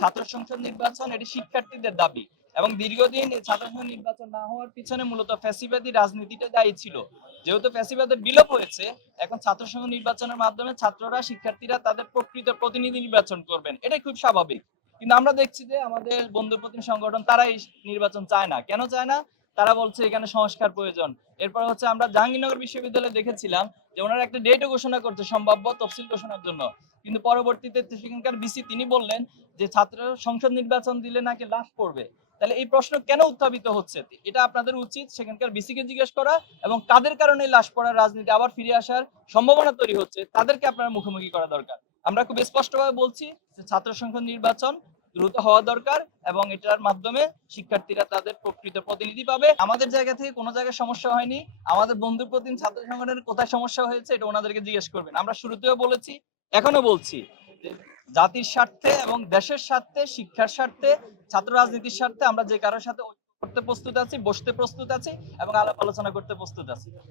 ছাত্র সংসদ নির্বাচন এটি শিক্ষার্থীদের দাবি এবং দীর্ঘদিন ছাত্র সংসদ নির্বাচন না হওয়ার পিছনে মূলত ফ্যাসিবাদী রাজনীতিটা দায়ী ছিল। যেহেতু ফ্যাসিবাদের বিলোপ হয়েছে, এখন ছাত্র সংসদ নির্বাচনের মাধ্যমে ছাত্ররা, শিক্ষার্থীরা তাদের প্রকৃত প্রতিনিধি নির্বাচন করবেন। এটাই খুব স্বাভাবিক। কিন্তু আমরা দেখছি যে আমাদের বন্ধু প্রতিম সংগঠন তারা এই নির্বাচন চায় না। কেন চায় না? তারা বলছে এখানে সংস্কার প্রয়োজন। এরপর হচ্ছে আমরা জাহাঙ্গীরনগর বিশ্ববিদ্যালয়ে দেখেছিলাম যে ওনারা একটা ডেটও ঘোষণা করছে, সম্ভাব্য তফসিল ঘোষণার জন্য। কিন্তু পরবর্তীতে সেখানকার বিসি তিনি বললেন যে ছাত্র সংসদ নির্বাচন দিলে নাকি লাভ পড়বে। তাহলে এই প্রশ্ন কেন উত্থাপিত হচ্ছে? এটা আপনাদের উচিত সেখানকার বিসিকে জিজ্ঞেস করা এবং কাদের কারণে লাশ পড়ার রাজনীতি আবার ফিরে আসার সম্ভাবনা তৈরি হচ্ছে, তাদেরকে আপনারা মুখোমুখি করা দরকার। আমরা খুব স্পষ্টভাবে বলছি যে ছাত্র সংসদ নির্বাচন দ্রুত হওয়া দরকার এবং এটার মাধ্যমে শিক্ষার্থীরা তাদের প্রকৃত প্রতিনিধি পাবে। আমাদের জায়গা থেকে কোনো জায়গায় সমস্যা হয়নি। আমাদের বন্ধু প্রতিম ছাত্র সংগঠনের কোথায় সমস্যা হয়েছে এটা ওনাদেরকে জিজ্ঞেস করবেন। আমরা শুরুতেও বলেছি এখনও বলছি জাতির স্বার্থে এবং দেশের স্বার্থে, শিক্ষার স্বার্থে, ছাত্র রাজনীতির স্বার্থে আমরা যে কারোর সাথে করতে প্রস্তুত আছি, বসতে প্রস্তুত আছি এবং আলাপ আলোচনা করতে প্রস্তুত আছি।